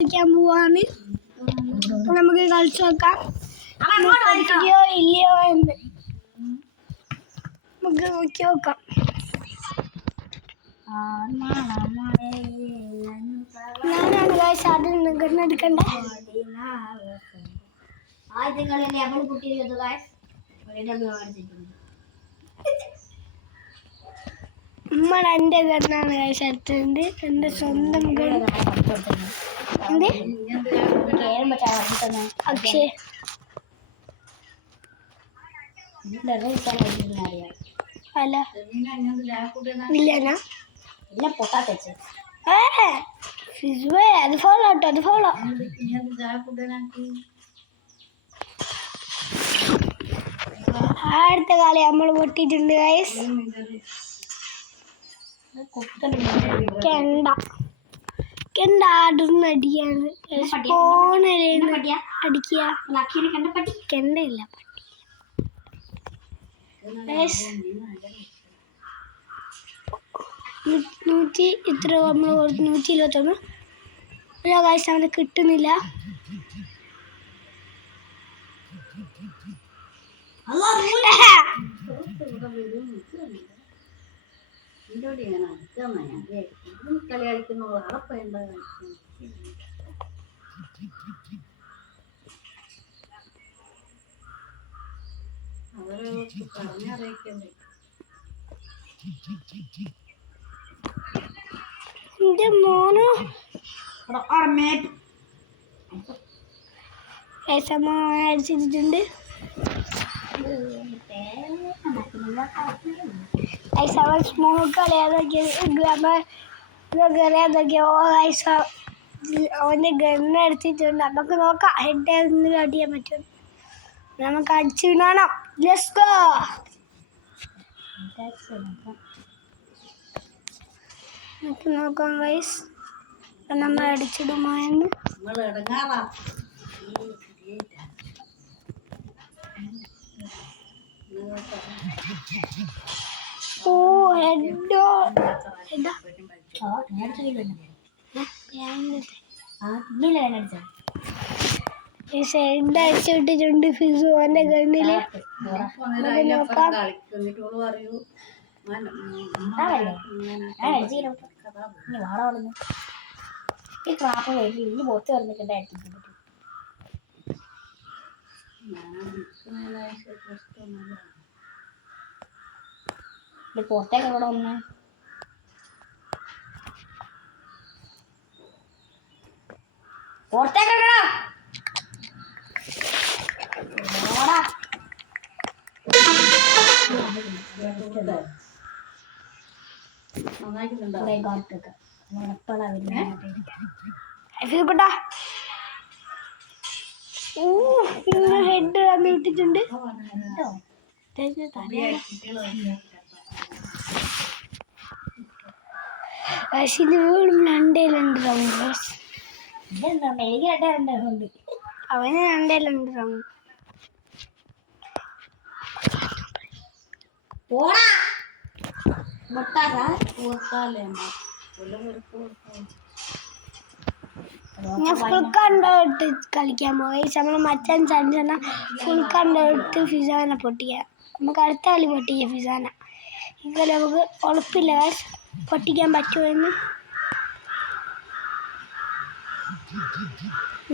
കളിക്കാൻ പോവാണ്. നമുക്ക് കളിച്ചു നോക്കാം ഇല്ലയോ എന്ന് നമുക്ക് നോക്കി നോക്കാം. ഞാനാണ് ഗൈസ് ആദ്യം ഗണ്ണെടുക്കണ്ടേ. നമ്മൾ എൻ്റെ ഗണ്ണാണ് ഗൈസ് എടുത്തിട്ടുണ്ട്. എൻ്റെ സ്വന്തം ഗൺ. അക്ഷയ് അല്ല അത് ഫോളോ കേട്ടോ, അത് ഫോളോ. അടുത്ത കാലം നമ്മൾ പൊട്ടിയിട്ടുണ്ട് ഗൈസ്. കെണ്ട ആടുന്ന അടിയാണ് അടിക്കുക. കെണ്ടയില്ല ഇത്ര നമ്മൾ 121. ഗൈസ് അവനെ കിട്ടുന്നില്ല. എന്റെ മോനോ അടിച്ചിട്ടുണ്ട്. സ്മോക്ക് അവൻ്റെ ഗണ്ണ് എടുത്തിട്ടുണ്ട്. നമുക്ക് നോക്കാം ഹെഡ് അടിയാൻ പറ്റും. നമുക്ക് അടിച്ചു കാണാം. Let's go. നമുക്ക് നോക്കാം ഗൈസ് നമ്മൾ അടിച്ചിടുമോ എന്ന്. ഓ ഹെഡോ അടിച്ചു വിട്ടിട്ടുണ്ട് ഫിസു അവൻ്റെ ഗണ്ണില്. നോക്കാം. പുറത്തേക്ക് എവിടെ വന്ന് പുറത്തേക്ക് ഹെഡ് ഇട്ടിട്ടുണ്ട്. വീടും രണ്ടേലുണ്ട് റൗണ്ട്. അവന് രണ്ടേലുണ്ട് റൗണ്ട്. ഞാൻ ഫുൾ കണ്ടിട്ട് കളിക്കാൻ പോയി. നമ്മൾ മച്ചാൻ ചാൻസ് ഫുൾ കണ്ടിട്ട് ഫിസാന പൊട്ടിക്കാം. നമുക്ക് അടുത്ത കളി പൊട്ടിക്കാം ഫിസാന. ഈ കളി നമുക്ക് ഉറപ്പില്ല പൊട്ടിക്കാൻ പറ്റുമെന്ന്.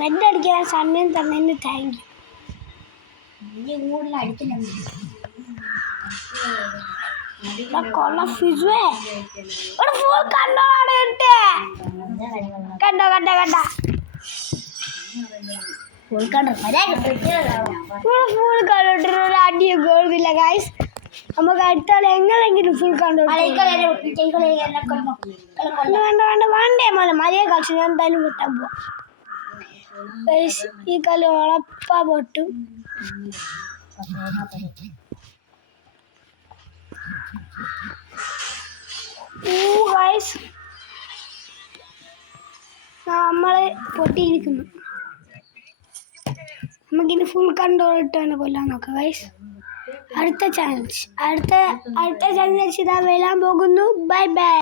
മെഡടിക്കാൻ സമയം തന്നതിന് താങ്ക് യു. കൂടുതൽ അടിക്കുന്നുണ്ട്. കൊള്ള ഫിസുവേ ഫുൾ കണ്ടോളാണ് ഇട്ടേ. കണ്ടോ കണ്ട കണ്ട ഫുൾ കണ്ടോട്ട് അടിയൊക്കെ ഓടുന്നില്ല ഗൈസ്. നമുക്ക് അടുത്ത എങ്ങനെയെങ്കിലും ഫുൾ കണ്ടോ. വേണ്ട വേണ്ടേ മോനെ മര്യാദ കളിച്ചു. ഞാൻ എന്തായാലും പൊട്ടാൻ പോവാം. ഈ കളി ഉറപ്പാ പൊട്ടും. നമ്മള് പൊട്ടിയിരിക്കുന്നു. നമുക്കിനി ഫുൾ കൺട്രോൾ ഇട്ടാണ് കൊല്ലാൻ നോക്കാം ഗൈസ്. അടുത്ത ചാലഞ്ച് ഇതാ വരാൻ പോകുന്നു. Bye bye.